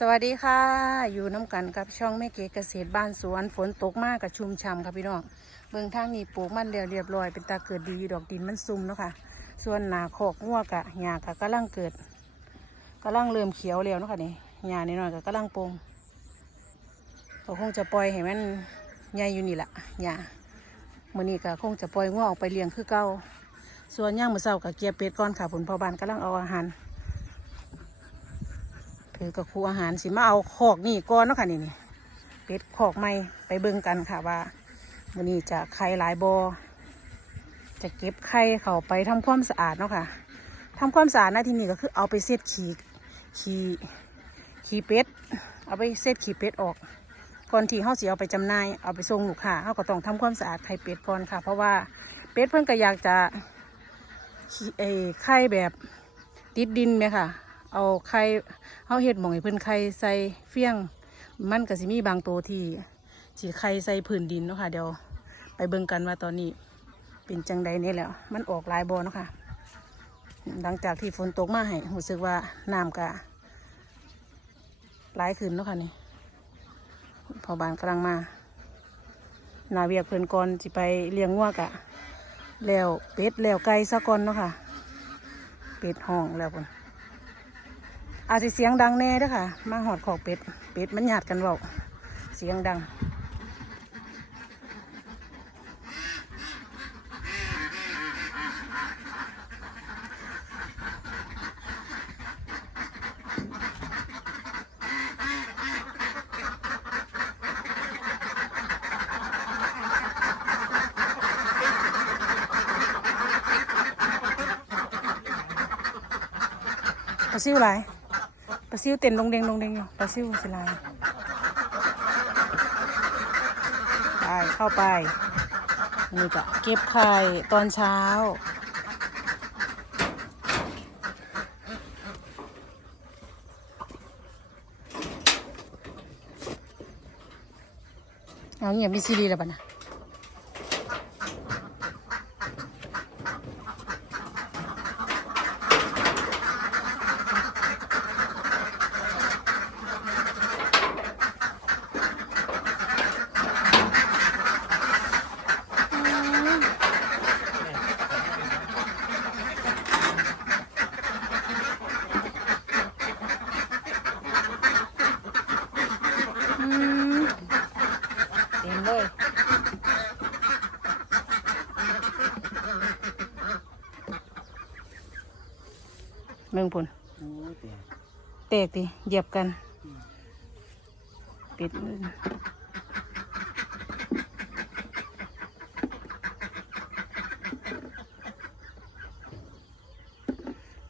สวัสดีค่ะ อยู่น้ำกันกับช่องแม่เก๋เกษตรบ้านสวนฝนตกมากกับชุ่มช่ำค่ะพี่น้องเบื้องทางนี้ปลูกมันเรียบเรียบร้อยเป็นตาเกิดดีดอกดินมันซุ่มเนาะค่ะ ส่วนหนาคอกงัวกะหญ้ากะกำลังเกิดกำลังเริ่มเขียวแล้วเนาะค่ะนี่หญ้านิดหน่อยกะกำลังโปงก็คงจะปล่อยให้มันใหญ่อยู่นี่แหละหญ้ามื่อนี้ก็คงจะปล่อยงัวออกไปเลี้ยงคือเก่าส่วนย่างมือเศร้ากับเกียร์เป็ดก่อนค่ะผลพอบานกำลังเอาอาหาร ถือกับครูอาหารสิมาเอาคอกนี่ก่อนเนาะค่ะนี่นี่เป็ดคอกใหม่ไปเบิ่งกันค่ะว่าวันนี้จะไข่หลายบอจะเก็บไข่เขาไปทำความสะอาดเนาะค่ะทำความสะอาดหน้าที่นี่ก็คือเอาไปเซตขี้ขี้ขี้เป็ดเอาไปเซตขี้เป็ดออก ก่อนที่เขาสิเอาไปจำหน่ายเอาไปส่งลูกค้าเขาก็ต้องทำความสะอาดไข่เป็ดก่อนค่ะ เพราะว่าเป็ดเพิ่นก็อยากจะไอไข่แบบติดดินไหมค่ะ เอาไข่เขาเห็ดหมองให้เพิ่นไข่ใส่เฟี้ยง มันก็สิมีบางตัวที่สีไข่ใส่พื้นดินเนาะค่ะเดี๋ยวไปเบิ่งกันว่าตอนนี้เป็นจังใดนี่แหล้วมันออกลายบอเนาะค่ะ หลังจากที่ฝนตกมาให้รู้สึกว่าน้ำกะหลายขึ้นเนาะค่ะนี่พอบานกำลังมานาเวียกเพิ่นก่อนสิไปเลี้ยงงัวกะแล้วเป็ดแล้วไก่ซะก่อนเนาะค่ะ เป็ดห้องแล้วพุ่น อาจจะเสียงดังแน่เด้วยค่ะ มาหอดขอกเป็ด เป็ดมันหยาดกันเบาเสียงดังปลาซิวหลาย ปลาซิวเต้นลงเดงลงเดงอยู่ปลาซิวสิลายไปเข้าไป นี่ก็เก็บไข่ตอนเช้า เอาเงียบมีซีรีส์แล้วปะนะ เมืองพุ่นโอ้แต่แตกดิเหยียบกันปิดมือ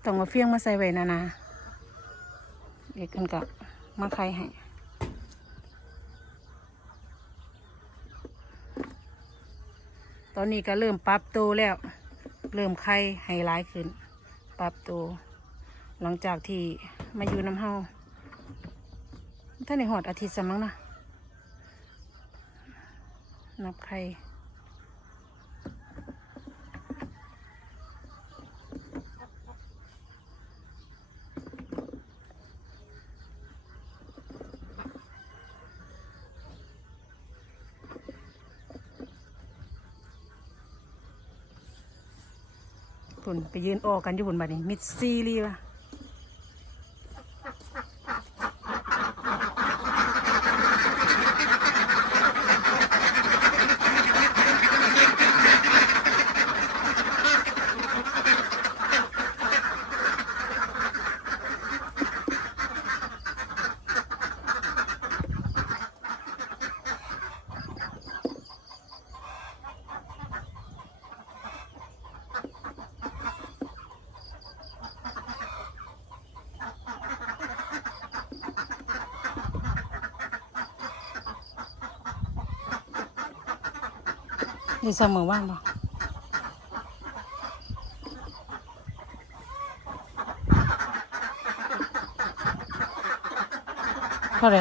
ต้องเอาเฟี้ยงมาใส่ไว้นานาเด็กกันกับมาไข่ให้ตอนนี้ก็เริ่มปรับตัวแล้ว เริ่มไข่ให้ร้ายขึ้น ปรับตัว หลังจากที่มาอยู่น้ำเฮาท่านในหอดอาทิตย์สมังนะ นับใครคุณไปยืนออกกันอยู่บนบัดนี้มิดซีรีว่ะ นี่เสมอว่างบ่เท่าไหร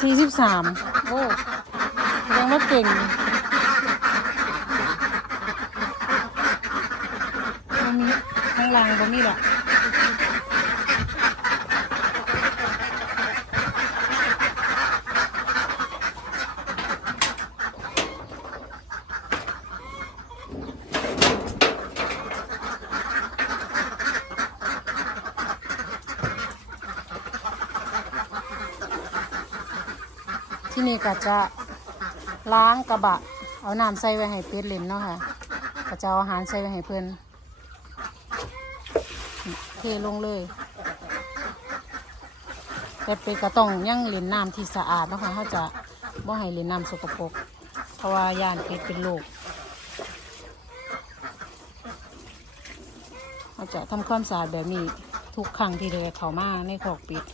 สี่สี่สิบสามโอ้ยังว่าเก่งบ่มีข้างล่างบ่มีหรอก ที่นี่ก็จะล้างกระบะ เอาน้ำใส่ไว้ให้เป็ดเล่นเนาะค่ะ ก็จะเอาอาหารใส่ไว้ให้เพื่อนเทลงเลย แต่เป็ดก็ต้องยั่งเล่นน้ำที่สะอาดเนาะค่ะเขาจะบ่ให้เล่นน้ำสกปรกเพราะว่ายานเป็ดเป็นโรคเขาจะทำความสะอาดแบบนี้ทุกครั้งที่เดินเขามาในขอกปิด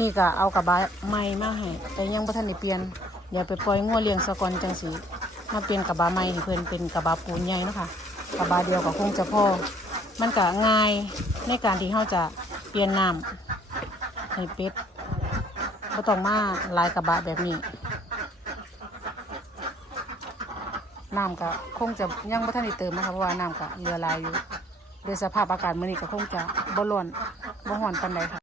นี่ก็เอากระบะใหม่มาให้แต่ยังบ่ทันได้เปลี่ยนเดี๋ยวไปปล่อยงัวเลี้ยงสะก่อนจังสีมาเปลี่ยนกระบะใหม่เพิ่อนเป็นกระบะปูนใหญ่นะคะกระบะเดียวก็คงจะพอมันก็ง่ายในการที่เราจะเปลี่ยนน้ำให้เป็ดบ่ต้องมาลายกระบะแบบนี้น้ำก็คงจะยังบ่ทันได้เติมนะคะเพราะว่าน้ำก็เหลือลายอยู่โดยสภาพอากาศมื้อนี้ก็คงจะบ่ร้อนบ่ร้อนปานใดค่ะ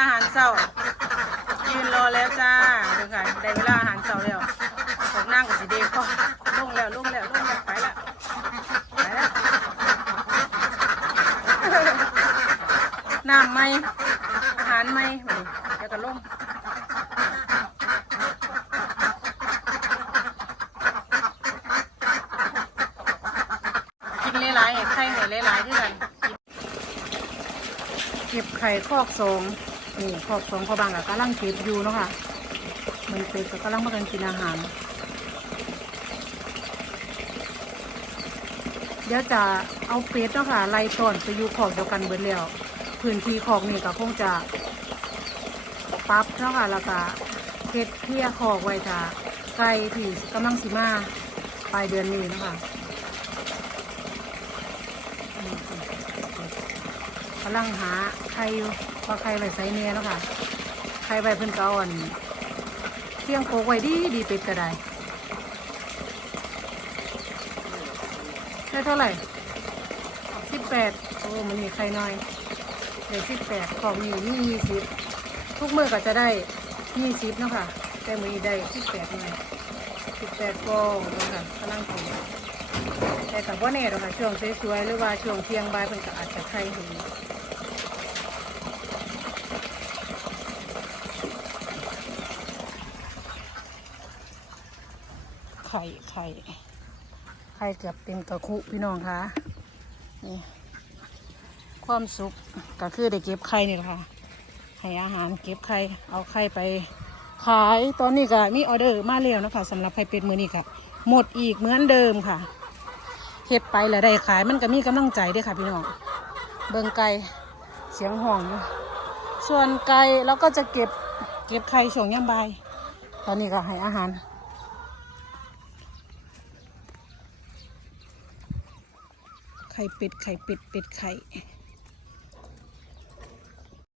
อาหารเช้ายืนรอแล้วจ้าเดี๋ยวค่ะได้เวลาอาหารเช้าแล้วผมนั่งกับสีเด็กก็ลงแล้วลงแล้วลงแล้วไปละไปละน้ำไหมอาหารไหมเดี๋ยวก็ลงกินหลายๆไข่ให้หลายๆด้วยกันเก็บไข่คอกสอง นี่คอกสองขาบางกับกำลังเก็บอยู่เนาะค่ะ มันเป็ดก็กำลังมากันกินอาหาร เดี๋ยวจะเอาเป็ดเนาะค่ะไล่ต้อนไปอยู่คอกเดียวกันเบิดแล้ว พื้นที่คอกนี่ก็คงจะปั๊บเนาะค่ะแล้วก็เฮ็ดเที่ยคอกไว้จะไก่ที่กำลังสิมาปลายเดือนนี้เนาะคะกำลังหาไข่อยู่ ว่าไข่ไว้ใส่เนียแล้วค่ะไข่ไว้เพิ่นเก่อนเที่ยงโคกไว้ดีดีเป็ดก็ได้ได้เท่าไหร่สิบแปดโอ้มันมีไข่น้อยได้สิบแปดของมีมียี่สิบทุกมือก็จะได้ยี่สิบเนาะค่ะแต่มือได้สิบแปดไงสิบแปดฟองเนะค่ะกำลังกินแต่กับว่าแน่หรอกค่ะช่วงสวยๆหรือว่าช่วงเที่ยงบ่ายเพิ่นก็อาจจะไข่เห็น ไข่ไข่ไข่เกือบเต็มกระคุพี่น้องคะนี่ความสุขก็คือได้เก็บไข่นี่แหละค่ะให้อาหารเก็บไข่เอาไข่ไปขายตอนนี้ก็มีออเดอร์มาแล้วนะคะสำหรับไข่เป็ดมือนี้ค่ะ หมดอีกเหมือนเดิมค่ะเฮ็ดไปแล้วได้ขายมันก็มีกำลังใจด้วยค่ะพี่น้องเบิ่งไก่เสียงห่องส่วนไก่เราก็จะเก็บเก็บไข่ช่วงย่ำบตอนนี้ก็ให้อาหาร ไข่เป็ดไข่เป็ดเป็ดไข่